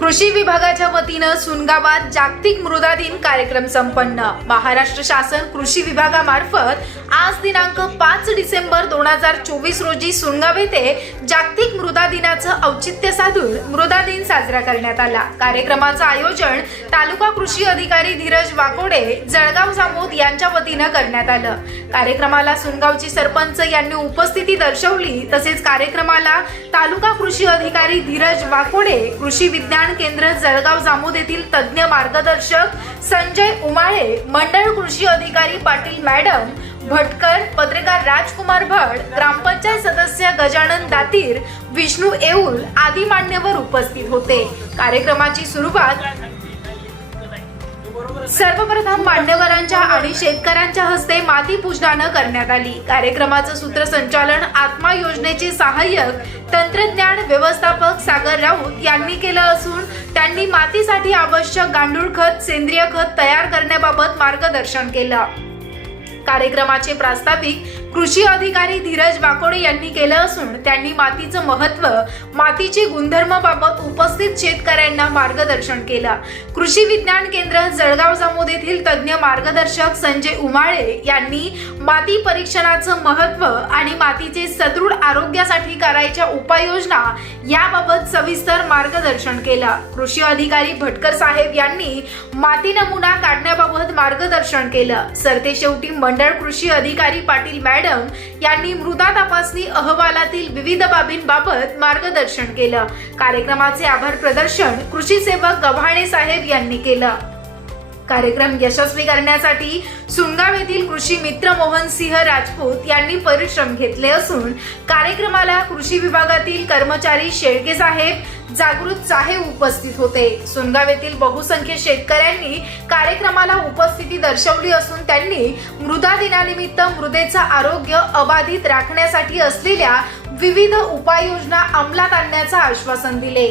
कृषी विभागाच्या वतीनं सुनगावात जागतिक मृदा दिन कार्यक्रम संपन्न. महाराष्ट्र शासन कृषी विभागामार्फत आज दिनांक पाच डिसेंबर दोन हजार चोवीस रोजी सुनगाव येथे जागतिक मृदा दिनाचं औचित्य साधून मृदा दिन साजरा करण्यात आला. कार्यक्रमाचं आयोजन तालुका कृषी अधिकारी धीरज वाकोडे जळगाव जामोद यांच्या वतीनं करण्यात आलं. कार्यक्रमाला सुनगावची सरपंच यांनी उपस्थिती दर्शवली. तसेच कार्यक्रमाला तालुका कृषी अधिकारी धीरज वाकोडे कृषी विज्ञान केंद्र जळगाव जामोद येथील तज्ज्ञ मार्गदर्शक संजय उमाळे मंडळ कृषी अधिकारी पाटील मॅडम भटकर पत्रकार राजकुमार भट ग्रामपंचायत सदस्य गजानन दातीर विष्णू येऊल आदी मान्यवर उपस्थित होते. कार्यक्रमाची सुरुवात सर्वप्रथम मान्यवरांच्या आणि शेतकऱ्यांच्या हस्ते माती पूजनानं करण्यात आली. कार्यक्रमाचं सूत्रसंचालन आत्मा योजनेचे सहाय्यक तंत्रज्ञान व्यवस्थापक सागर राऊत यांनी केलं असून त्यांनी मातीसाठी आवश्यक गांडूळ खत सेंद्रिय खत तयार करण्याबाबत मार्गदर्शन केलं. कार्यक्रमाचे प्रास्ताविक कृषी अधिकारी धीरज वाकोडे यांनी केलं असून त्यांनी मातीचं महत्त्व मातीचे गुणधर्म बाबत उपस्थित शेतकऱ्यांना मार्गदर्शन केलं. कृषी विज्ञान केंद्र जळगाव जामोद येथील तज्ज्ञ मार्गदर्शक संजय उमाळे यांनी माती परीक्षणाचं महत्त्व आणि मातीचे सदृढ आरोग्यासाठी करायच्या उपाययोजना याबाबत सविस्तर मार्गदर्शन केलं. कृषी अधिकारी भटकर साहेब यांनी माती नमुना काढ मार्गदर्शन केलं. सरतेशेवटी मंडळ कृषी अधिकारी पाटील मॅडम यांनी मृदा तपासणी अहवालातील विविध बाबींबाबत मार्गदर्शन केलं. कार्यक्रमाचे आभार प्रदर्शन कृषी सेवक गव्हाणे साहेब यांनी केलं. कार्यक्रम यशस्वी करण्यासाठी सुनगाव येथील कृषी मित्र मोहन सिंह राजपूत यांनी परिश्रम घेतले असून कार्यक्रमाला कृषी विभागातील कर्मचारी शेळके साहेब जागृत साहेब उपस्थित होते. सुनगाव येथील बहुसंख्य शेतकऱ्यांनी कार्यक्रमाला उपस्थिती दर्शवली असून त्यांनी मृदा दिनानिमित्त मृदेचं आरोग्य अबाधित राखण्यासाठी असलेल्या विविध उपाययोजना अंमलात आणण्याचं आश्वासन दिले.